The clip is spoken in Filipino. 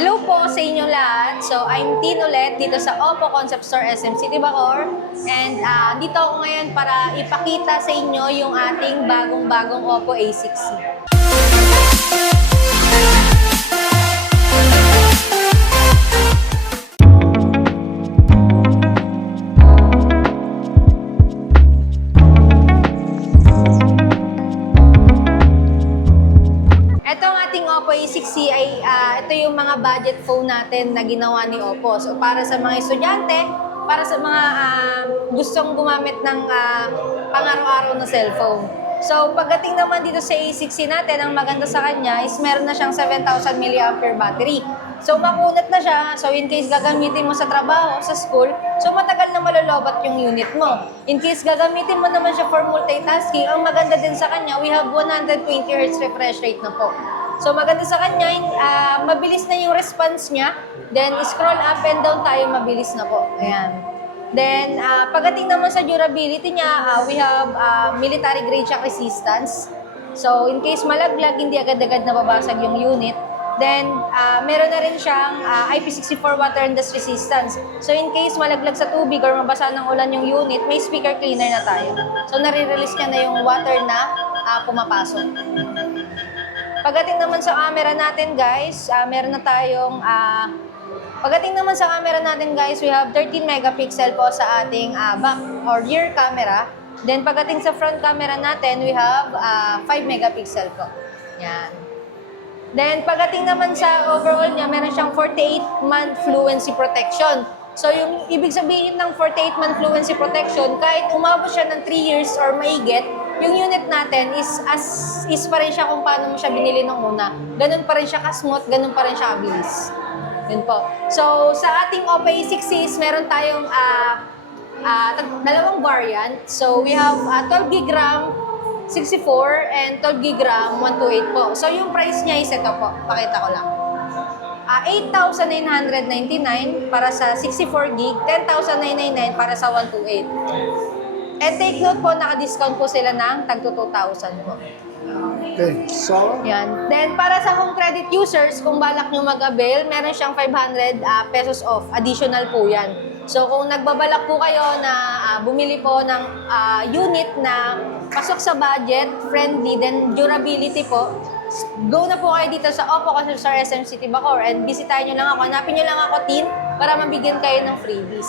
Hello po sa inyo lahat. So, I'm Tin ulit dito sa Oppo Concept Store SM City Bacoor. And dito ako ngayon para ipakita sa inyo yung ating bagong-bagong Oppo A60. Oppo A60 ay ito yung mga budget phone natin na ginawa ni Oppo. So para sa mga estudyante, para sa mga gustong gumamit ng pang-araw-araw na cellphone. So pagdating naman dito sa A60 natin, ang maganda sa kanya is meron na siyang 7,000 mAh battery. So makunat na siya, so in case gagamitin mo sa trabaho, sa school, so matagal na malolobat yung unit mo. In case gagamitin mo naman siya for multitasking, ang maganda din sa kanya, we have 120Hz refresh rate na po. So maganda sa kanya, mabilis na yung response niya. Then scroll up and down tayo, mabilis na po. Ayan. Then pagdating naman sa durability niya, we have military grade shock resistance. So in case malaglag, hindi agad-agad nababasag yung unit. Then meron na rin siyang IP64 water and dust resistance. So in case malaglag sa tubig or mabasa ng ulan yung unit, may speaker cleaner na tayo. So nare-release niya na yung water na pumapasok. Pagdating naman sa camera natin guys, meron na tayong pagdating naman sa camera natin guys, we have 13 megapixel po sa ating back or rear camera. Then pagdating sa front camera natin, we have 5 megapixel po. Yan. Then pagdating naman sa overall niya, meron siyang 48-month fluency protection. So yung ibig sabihin ng 48-month fluency protection, kahit umabot siya ng 3 years or maigit, yung unit natin is pa rin siya kung paano mo siya binili nung una. Ganun pa rin siya ka-smooth, ganun pa rin siya kabilis. Yun po. So, sa ating Oppo A60 meron tayong dalawang variant. So, we have 12GB RAM 64 and 12GB RAM 128 po. So, yung price niya is ito po. Pakita ko lang. 8,999 para sa 64GB, 10,999 para sa 128. And take note po, naka-discount po sila ng tagto 2,000 po. Okay, so? Yan. Then, para sa home credit users, kung balak nyo mag-avail, meron siyang 500 pesos off. Additional po yan. So, kung nagbabalak po kayo na bumili po ng unit na pasok sa budget, friendly, then durability po, go na po kayo dito sa Oppo Concept Store SM City Bacoor and bisitahin nyo lang ako. Hanapin nyo lang ako, Tin, para mabigyan kayo ng freebies.